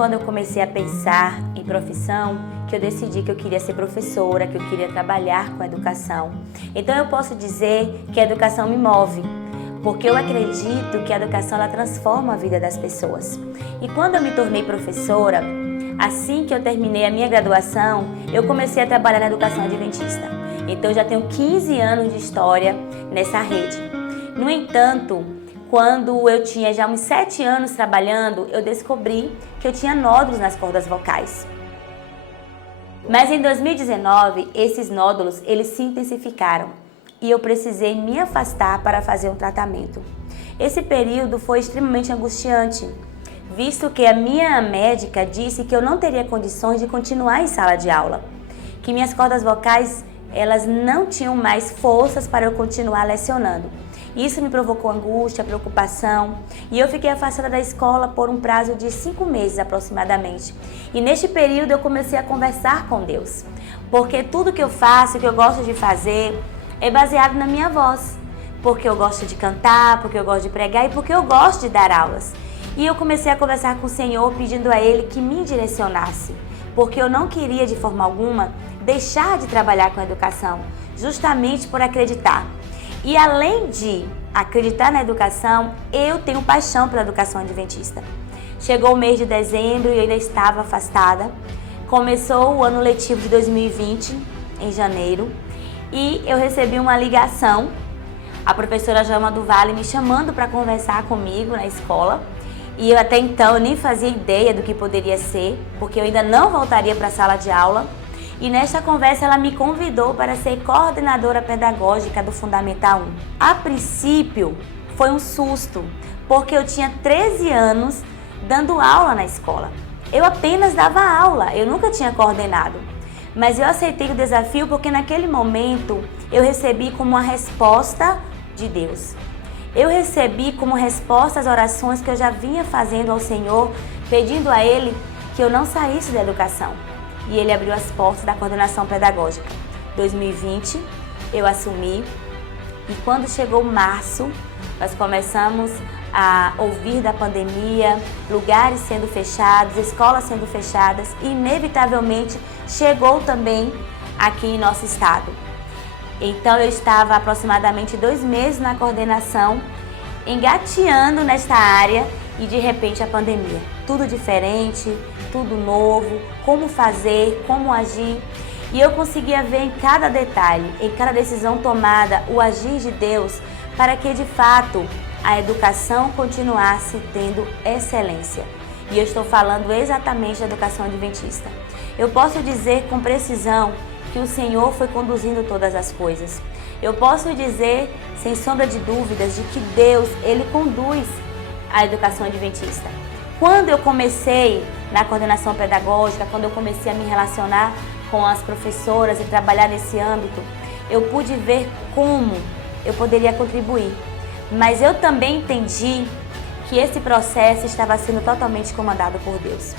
quando eu comecei a pensar em profissão, que eu decidi que eu queria ser professora, que eu queria trabalhar com a educação. Então eu posso dizer que a educação me move, porque eu acredito que a educação ela transforma a vida das pessoas. E quando eu me tornei professora, assim que eu terminei a minha graduação, eu comecei a trabalhar na educação adventista. Então eu já tenho 15 anos de história nessa rede. No entanto, quando eu tinha já uns 7 anos trabalhando, eu descobri que eu tinha nódulos nas cordas vocais. Mas em 2019, esses nódulos eles se intensificaram e eu precisei me afastar para fazer um tratamento. Esse período foi extremamente angustiante, visto que a minha médica disse que eu não teria condições de continuar em sala de aula, que minhas cordas vocais elas não tinham mais forças para eu continuar lecionando. Isso me provocou angústia, preocupação e eu fiquei afastada da escola por um prazo de 5 meses aproximadamente. E neste período eu comecei a conversar com Deus, porque tudo que eu faço, que eu gosto de fazer, é baseado na minha voz, porque eu gosto de cantar, porque eu gosto de pregar e porque eu gosto de dar aulas. E eu comecei a conversar com o Senhor pedindo a Ele que me direcionasse, porque eu não queria de forma alguma deixar de trabalhar com a educação, justamente por acreditar. E além de acreditar na educação, eu tenho paixão pela educação adventista. Chegou o mês de dezembro e eu ainda estava afastada. Começou o ano letivo de 2020, em janeiro, e eu recebi uma ligação, a professora Joelma do Vale me chamando para conversar comigo na escola. E eu até então eu nem fazia ideia do que poderia ser, porque eu ainda não voltaria para a sala de aula. E nesta conversa ela me convidou para ser coordenadora pedagógica do Fundamental 1. A princípio foi um susto, porque eu tinha 13 anos dando aula na escola. Eu apenas dava aula, eu nunca tinha coordenado. Mas eu aceitei o desafio porque naquele momento eu recebi como uma resposta de Deus. Eu recebi como resposta as orações que eu já vinha fazendo ao Senhor, pedindo a Ele que eu não saísse da educação. E Ele abriu as portas da coordenação pedagógica. 2020, eu assumi e quando chegou março, nós começamos a ouvir da pandemia, lugares sendo fechados, escolas sendo fechadas e inevitavelmente chegou também aqui em nosso estado. Então eu estava aproximadamente 2 meses na coordenação, engateando nesta área e de repente a pandemia. Tudo diferente, tudo novo, como fazer, como agir. E eu conseguia ver em cada detalhe, em cada decisão tomada, o agir de Deus para que de fato a educação continuasse tendo excelência. E eu estou falando exatamente da educação adventista. Eu posso dizer com precisão que o Senhor foi conduzindo todas as coisas. Eu posso dizer, sem sombra de dúvidas, de que Deus, Ele conduz a educação adventista. Quando eu comecei na coordenação pedagógica, quando eu comecei a me relacionar com as professoras e trabalhar nesse âmbito, eu pude ver como eu poderia contribuir. Mas eu também entendi que esse processo estava sendo totalmente comandado por Deus.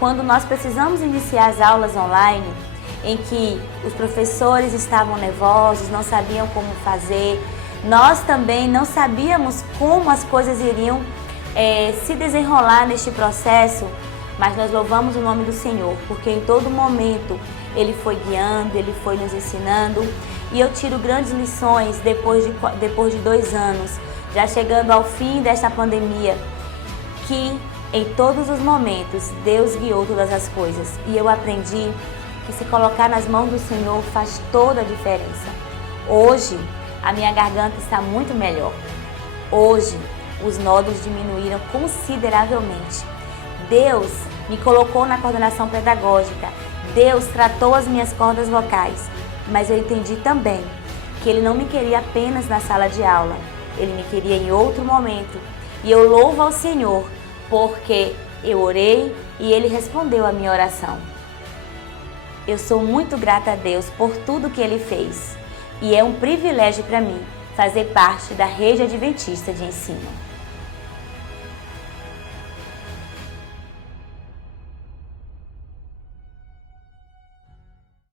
Quando nós precisamos iniciar as aulas online, em que os professores estavam nervosos, não sabiam como fazer, nós também não sabíamos como as coisas iriam se desenrolar neste processo, mas nós louvamos o nome do Senhor, porque em todo momento Ele foi guiando, Ele foi nos ensinando, e eu tiro grandes lições depois de 2 anos, já chegando ao fim desta pandemia, que em todos os momentos Deus guiou todas as coisas, e eu aprendi que se colocar nas mãos do Senhor faz toda a diferença. Hoje, a minha garganta está muito melhor. Hoje, os nódulos diminuíram consideravelmente. Deus me colocou na coordenação pedagógica. Deus tratou as minhas cordas vocais. Mas eu entendi também que Ele não me queria apenas na sala de aula. Ele me queria em outro momento. E eu louvo ao Senhor porque eu orei e Ele respondeu a minha oração. Eu sou muito grata a Deus por tudo que Ele fez. E é um privilégio para mim fazer parte da rede adventista de ensino.